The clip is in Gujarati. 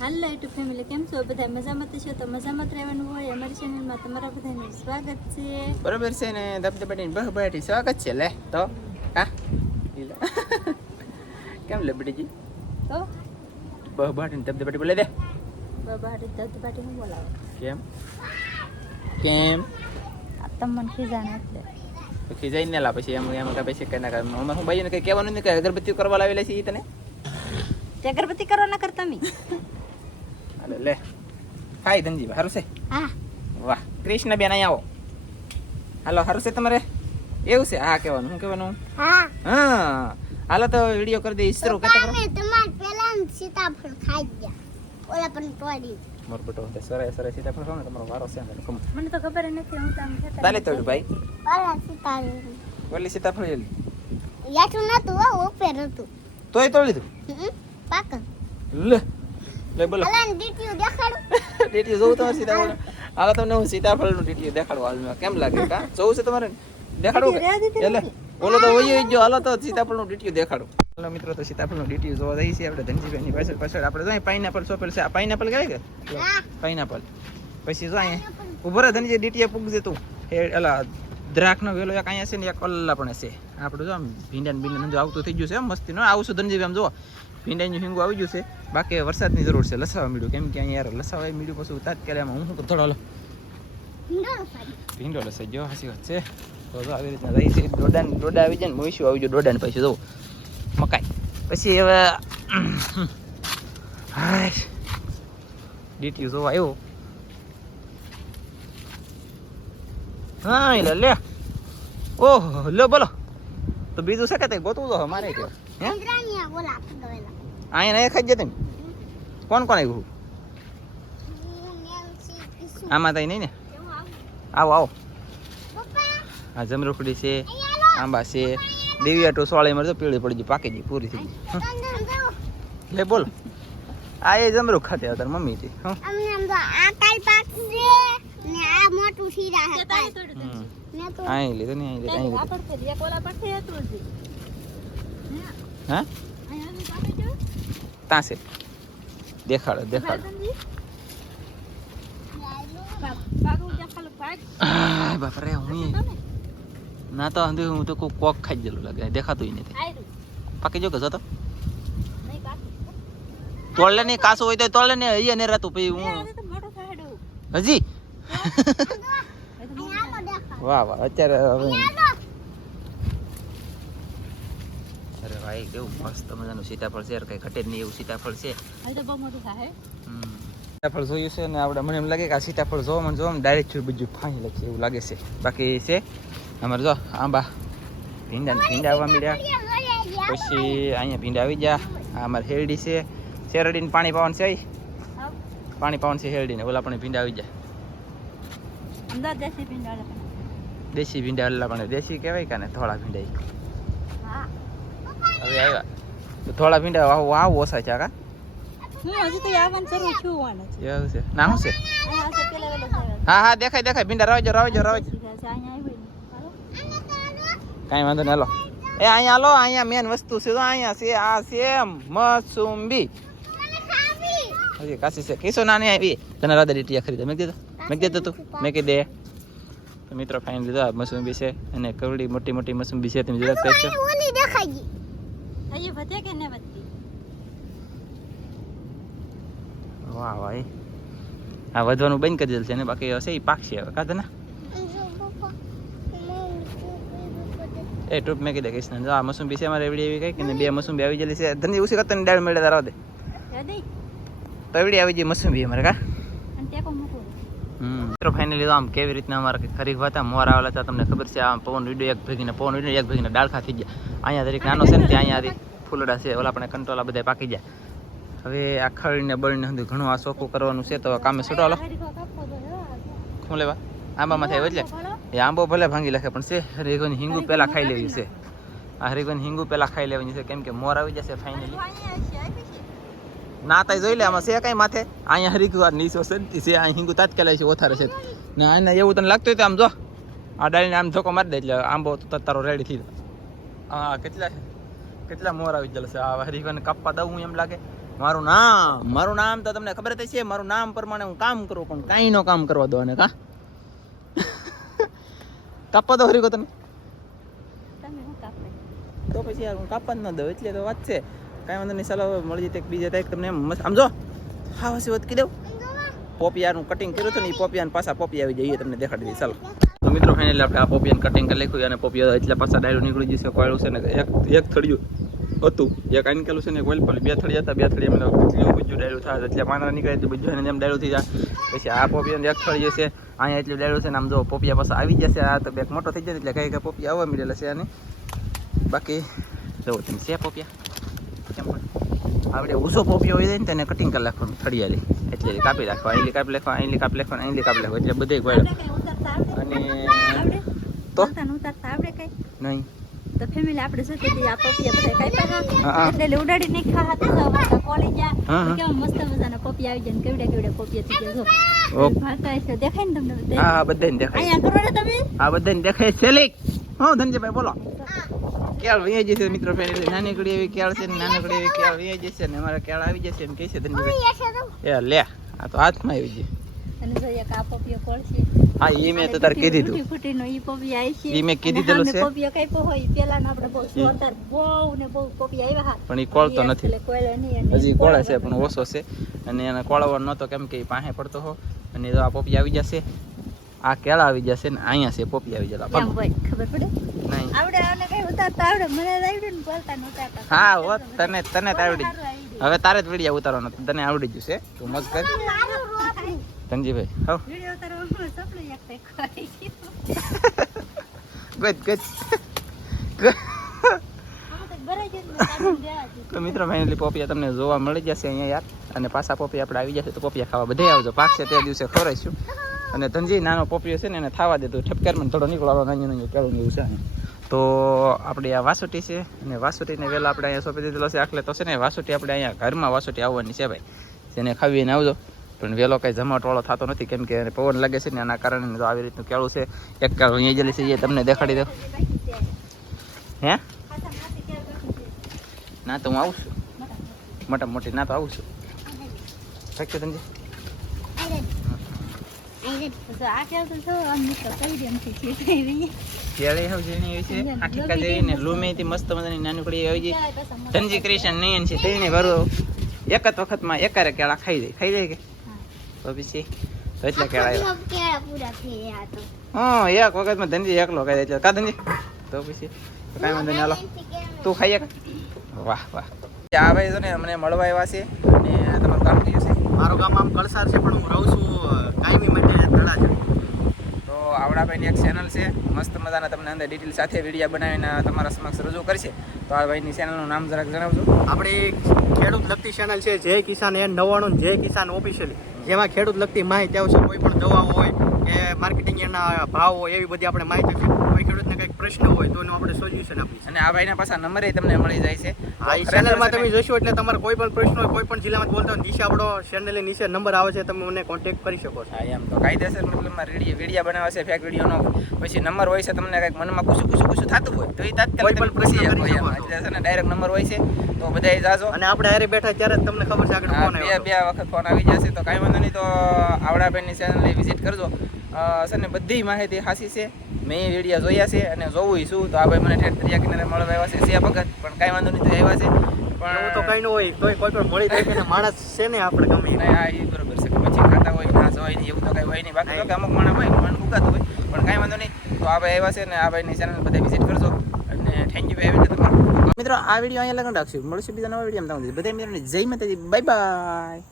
હાલો યુટ્યુબ ફેમિલી, કેમ છો બધા? મજામાં છો? તો મજામાં જ રહેવાનું હોય. અમારી ચેનલમાં તમારા બધાનું સ્વાગત છે. બરોબર છે ને, ધબધબાટી બહબાટી સ્વાગત છે. લે તો હા કેમ લે બેટીજી તો બહબાટી ધબધબાટી બોલે દે. બહાટી ધબધબાટી હું બોલાવો કેમ કેમ આ તમને ખીજાણ એટલે પછી જઈને લા પછી એમ કે પછી કઈ ના કરે હું ભાઈને કઈ કહેવાનું નહીં કે અગરબત્તી કરવા લાવેલા છે ઈ તને તે અગરબત્તી કરવા ના કરતા મી. હાલે લે હાય ધનજી હારું છે. હા વાહ કૃષ્ણ બેન અહીં આવો. હાલો હારું છે તમારે? એવું છે? હા કહેવાનું. શું કહેવાનું? હા હા હાલો તો વિડીયો કરી દે. ઈસરો કહેતા કરો. તમાર પેલા સીતાફળ ખાઈ ગયા ઓલા પણ તોડી મોર બેટો સરે સીતાફળ ખાવ ને તમારો વારો છે ને કમ મને તો ખબર નથી. હું કામ ખેતર તાલે તોડ ભાઈ ઓલા સીતાફળ ઓલી સીતાફળ એલી યાઠું નતું હો ઉપર હતું તોય તોડી દીધું. પાક લે લે બોલો અલાન ડીટીયુ દેખાડું. ડીટીયુ જોઉં તમારે સીતાફળ? હાલો તમને હું સીતાફળનું ડીટીયુ દેખાડવા હાલમાં. કેમ લાગે કા જોવું છે તમારે? દેખાડું કે એટલે બોલો તો વયો જો. હાલો તો સીતાફળનું ડીટીયુ દેખાડું. હાલો મિત્રો, તો સીતાફળનું ડીટીયુ જોવા જઈએ છીએ આપણે ધનજીભાઈની પાછળ આપણે જો પાઇનેપલ સોપેલ છે. આ પાઇનેપલ કહેવાય કે પાઇનેપલ. પછી જો અહીંયા ઉભો રહે ધનજી, ડીટીયુ પૂગજે તું. એલા દ્રાક્ષનો વેલો એક અહીંયા છે ને એક અલ્લા પણ છે. આપણે જો આમ ભીંડા જો આવતું થઈ ગયું છે. એમ મસ્તી નો આવું છું ધનજીભાઈ. આમ જો ભીંડાનું હિંગું આવી ગયું છે. બાકી વરસાદની જરૂર છે. લસાવા મળ્યું કેમ કે અહીંયા યાર લસાવા મળ્યું પછી તાત્કાલિક આમાં હું થોડો હાલો ભીંડો લસાઈ ગયો. હાસી વાત છે. તો જો આવી રીતના રહી છે. ડોડા આવી જાય ને મોઈશું આવી ગયું ડોડાને. પછી જો મકાઈ. પછી હવે હાય ડીટીયુ જોવા આવ્યો. હા એટલે લે ઓહો લે બોલો તો બીજું છે કે તે ગોતવું તો મારે કે હે અહીંયા નહીં ખાઈ જતી ને. કોણ આવ્યું આમાં તઈ નહીં ને? આવો આવો. હા જમરૂખડી છે, આંબા છે, દેવિયા ટુ સોળે મળે તો પીળી પડી ગઈ, પાકી ગઈ, પૂરી થઈ ગઈ. લે બોલો આ એ જમરૂખ ખાતે હતા મમ્મી થી. અહીં લીધો ને અહીં હા ત્યાં છે. દેખાડો દેખાડો. બાપા રે હું ના તો હું તો કોક ખાઈ ગયેલું લાગે. દેખાતું નથી. પાકી જો કે જતો તોડલે નહીં. કાસો હોય તો તોડલે ને અહીંયા ને રાતું પછી હું હજી વાહ વાહ. અત્યારે હવે અરે ભાઈ કેવું મસ્ત મજાનું સીતાફળ છે. કઈ ઘટે જ નહીં એવું સીતાફળ છે. સીતાફળ જોયું છે ને આપણે. મને એમ લાગે કે આ સીતાફળ જોવામાં ડાયરેક્ટ બીજું ફાઈ લખે એવું લાગે છે. બાકી છે અમારે જો આંબા ભીંડા આવવા મળ્યા. પછી અહીંયા ભીંડા આવી ગયા. આ અમારે હેરડી છે. શેરડીને પાણી પાવાનું છે. પાણી પાવાનું છે હેરડીને. ઓલા પણ ભીંડા આવી ગયા. દેશી ભીંડા ઓલા પણ દેશી કહેવાય કે ને થોડા ભીંડા હવે આવ્યા. તો થોડા ભીંડા આવ ઓછા છે કા એવું છે. ના શું છે? હા હા દેખાય ભીંડા. રાવજો કાંઈ વાંધો નહીં. હાલો એ અહીંયા હાલો. અહીંયા મેન વસ્તુ છે. અહીંયા છે આ છે મસુંબી. હજી કાશી છે. કીસો નાની આવી તને રાધા ડીટીયા ખરીદે મેં કીધું તું મેં કહી દે. તો મિત્રો ફાઇન લીધો. મસુંબી છે અને કવડી મોટી મસુંબી છે. તમે જોયા છે? વાહ ભાઈ આ વધવાનું બંધ કરી દેલ છે ને. બાકી હશે એ પાકશે હવે કાઢે ને. એ ટૂપ મેં કીધે કહીશ ને. જો આ મસુંબી છે અમારે એવડી એવી કઈ કે બે મસુંબી આવી ગયેલી છે. ધંધી ઉસી કરતા ડાળ મળે તારા દે તો એવડી આવી ગઈ મસુંબી અમારે કા. મિત્રો ફાઇનલી તો આમ કેવી રીતના અમારે ખરીફ હતા મોર આવેલા હતા તમને ખબર છે. આમ પવન વિડીયો એક ભેગીને ડાળખા થઈ ગયા. અહીંયા દરેક નાનો છે ને ત્યાં અહીંયા ફૂલડા છે. ઓલા આપણે કંટોલા બધા પાકી જાય. હવે આ ખળીને બળીને ઘણું આ ચોખ્ખું કરવાનું છે. તો કામે છૂટો હાલો. શું લેવા? આંબામાં થાય એટલે એ આંબો ભલે ભાંગી લખે પણ છે હરીગોની હિંગુ પહેલાં ખાઈ લેવી છે. આ હરીગોની હિંગુ પહેલાં ખાઈ લેવાની છે કેમ કે મોર આવી જશે ફાઇનલી. ના તાઈ જોઈ લે આમાં છે કઈ માથે. અહીંયા હરીગુ વાર નીચો સંતી છે. અહીંયા હિંગુ તાત્કાલિક છે ઓથારે છે ને. આને એવું તને લાગતું હોય તો આમ જો આ ડાળીને આમ ધોકો મારી દે એટલે આંબો તો તારો રેડી થઈ જાય. હા કેટલા મોર આવી ગયેલા છે. આ હરીગોને કાપવા દઉં એમ લાગે મારું નામ તો તમને ખબર જ છે. મારું નામ પ્રમાણે હું કામ કરું, પણ કાંઈ નો કામ કરવા દો. અને કા કાપવા દો હરીકો તમે તમે હું કાપે તો પછી યાર હું કાપવા જ ન દઉં. એટલે તો વાત છે. કાંઈ વાંધો નહીં. ચાલો હવે મળી જઈએ બીજા તારીખ તમને મસ્ત. આમ જો હા હસી વાત કીધું પોપિયાનું કટિંગ કર્યું હતું ને એ પોપિયાને પાછા પોપિયા આવી જાય એ તમને દેખાડી દઈએ. ચાલો તો મિત્રો ફાઇનલી આપણે આ પોપિયાને કટિંગ કરી લખ્યું અને પોપિયા એટલે પાછા ડાયરો નીકળી જશે. કોયલું છે ને એક થળિયું હતું, એક આનકેલું છે ને કોઈલ પર 2 થળી હતા. 2 થળી મને કેટલું બીજું ડાયરું થાય એટલે પાંદડા નીકળે એટલે બીજું એને જેમ ડાયરું થઈ જાય. પછી આ પોપિયાને 1 થળી છે, અહીંયા એટલું ડાયરું છે ને આમ જો પોપિયા પાછા આવી જશે. આ તો બેક મોટો થઈ જશે એટલે કઈ પોપિયા આવવા મળેલા છે. અને બાકી જવો તમે છે પોપિયા કેમ પણ આપણે ઊંચો પોપિયો હોય જાય ને તેને કટિંગ કરી નાખવાનું થળિયાલી એટલે કાપી રાખવા. અહીં કાપી નાખવા, અહીં કાપી નાખવા, અહીં કાપી નાખવા એટલે બધે ગોળ. અને તો ઉતારતા આવડે કઈ નહીં તો ફેમિલી આપણે શું કીધી આ પોપિયા બધા કાપ્યા એટલે ઉડાડી નહીં ખાવા તો કોલેજ જા કેવા મસ્ત મજાના પોપિયા આવી જાય ને કેવડા પોપિયા થઈ ગયા જો ભાતા છે દેખાય ને તમને હા બધાને દેખાય. અહીંયા કરો ને તમે આ બધાને દેખાય છે. લેક હો ધનજીભાઈ બોલો. કેળ વીએ જશે મિત્રો ફેમિલી. નાની કડી એવી કેળ છે ને નાની કડી એવી કેળ વીએ જશે ને અમારે કેળ આવી જશે ને કહે છે ધનજીભાઈ એ લે આ તો હાથમાં આવી જાય. અને જો એક આ પોપિયો કોળ છે. હા ઈ મેં તો તાર કીધી તું ફૂટીનો ઈ પોપિયા આવી છે. ઈ મેં કીધી દેલું છે. પોપિયો કાપ્યો હોય પેલા ના આપણે બહુ જોરદાર બહુ ને બહુ પોપિયા આવ્યા હા પણ ઈ કોળ તો નથી. એટલે કોયલો નહીં હજી કોળા છે પણ ઓછો છે અને એને કોળાવર નહોતો કેમ કે ઈ પાસે પડતો હો. અને જો આ પોપિયા આવી જશે, આ કેળા આવી જશે ને અહીંયા છે પોપિયા આવી જશે. કેમ ભાઈ ખબર પડે નહીં આવડે આને કઈ ઉતારતા આવડે મને આવડે ને બોલતા ન ઉતારતા. હા હો તને તો આવડી હવે તારે જ વિડિયા ઉતારવાનો તને આવડી ગયું છે. તું મસ્ત કર ધનજીભાઈ. હો વિડિયો ઉતારવાનું સપનું એક પે કરી ગુડ તો મિત્રો ફાઇનલી પોપિયા તમને જોવા મળી જશે અહીંયા યાર. અને પાછા પોપિયા આપણે આવી જશે તો પોપિયા ખાવા બધે આવજો. પાકશે તે દિવસે ખવડાવીશું. અને ધનજી નાનો પોપિયો છે ને એને થાવા દેતો ઠપકારમાં થોડો નીકળવાનો નાનું કેળું એવું છે. તો આપણે આ વાસોટી છે અને વાસોટીને વહેલા આપણે અહીંયા સોંપી દીધેલો છે. આખલે તો છે ને વાસોટી આપણે અહીંયા ઘરમાં વાસોટી આવવાની છે ભાઈ. જેને ખાવીને આવજો પણ વહેલો કાંઈ જમાટવાળો થતો નથી કેમ કે એને પવન લાગે છે ને એના કારણે તો આવી રીતનું કેળું છે. એક કેળું અહીંયા જેલી છે એ તમને દેખાડી દો. હે ના તો હું આવું છું મોટા મોટી ના તો આવું છું. શક્ય ધનજી આ કેવું તો જો આમ નીકળ કરી દેમ છે છે કેળે હાવ જેણી આવી છે આઠીકા જેવીને લૂમેથી મસ્ત મજાની નાની કડી આવી છે. ધનજી ક્રિશન નયન છે તેને ભરો એક જ વખતમાં એકારે કેળા ખાઈ જાય કે તો પછી તો એટલે કેળા આવ્યા પૂરા થઈ ગયા તો હા એક વખતમાં ધનજી એકલો ખાઈ જાય કા ધનજી તો પછી કાંઈ વાંધો નહીં હાલો તું ખાઈએ. વાહ આ ભાઈ જો ને અમને મળવા આવ્યા છે અને તમારું કામ કયું છે? મારું ગામ આમ કળસાર છે પણ હું રહું છું કાયમી માટે તળાજા. તો આવડાભાઈની એક ચેનલ છે મસ્ત મજાના તમને અંદર ડિટેલ સાથે વિડીયો બનાવીને તમારા સમક્ષ રજૂ કરશે. તો આ ભાઈની ચેનલનું નામ જરાક જણાવજો. આપણી ખેડૂત લગતી ચેનલ છે જય કિસાન N99 જય કિસાન ઓફિશિયલી. જેમાં ખેડૂત લગતી માહિતી આવશે. કોઈ પણ દવા હોય કે માર્કેટિંગ એના ભાવ હોય એવી બધી આપણે માહિતી આપશે. કોઈ ખેડૂતને કંઈક પ્રશ્ન હોય તો એનું આપણે સોલ્યુશન આપીશું. અને આ ભાઈના પાછા નંબર તમને મળી જાય છે. હા એ ચેનલમાં તમે જોશો એટલે તમારે કોઈ પણ પ્રશ્ન હોય કોઈ પણ જિલ્લામાં બોલતા હોય નીચે આપણો ચેનલની નીચે નંબર આવે છે તમે મને કોન્ટેક્ટ કરી શકો છો. હા એમ તો કાયદેસર મતલબમાં વિડીયો બનાવે છે ફેક વિડીયો નો પછી નંબર હોય છે તમને કંઈક મનમાં કુછું થતું હોય તો એ તાત્કાલિક તમે પૂછી શકો એમ. એટલે છે ને ડાયરેક્ટ નંબર હોય છે તો બધાય જાજો. અને આપણે હારે બેઠા ત્યારે જ તમને ખબર છે આગળ ફોન આવ્યો બે વખત ફોન આવી જશે તો કાંઈ વાંધો નહીં. તો આવડાભાઈની ચેનલને વિઝિટ કરજો. છે ને બધી માહિતી હાસી છે. મેં વિડીયો જોયા છે અને જોવું શું તો આ ભાઈ મને ઠેઠ દરિયા કિનારે મળવા આવ્યા છે સિયા ભગત પણ કાંઈ વાંધો નહીં તો આવ્યા છે પણ તો કઈ ન હોય તોય કોઈ પણ મળી જાય કે માણસ છે ને આપણે ગમે હા એ બરોબર છે કે પછી ખાતા હોય ના જવાય નહીં એવું તો કાંઈ હોય નહીં. બાકી તો કે અમુક માણસ હોય મન ઉગાતું હોય પણ કાંઈ વાંધો નહીં. તો આ ભાઈ આવ્યા છે ને આ ભાઈની ચેનલ બધા વિઝિટ કરજો અને થેન્ક યુ એવી રીતે તમારું મિત્રો. આ વિડીયો અહીંયા લગન રાખશું. મળશું બીજા નવા વિડીયો બધા મિત્રોને જય માતાજી બાય બાય.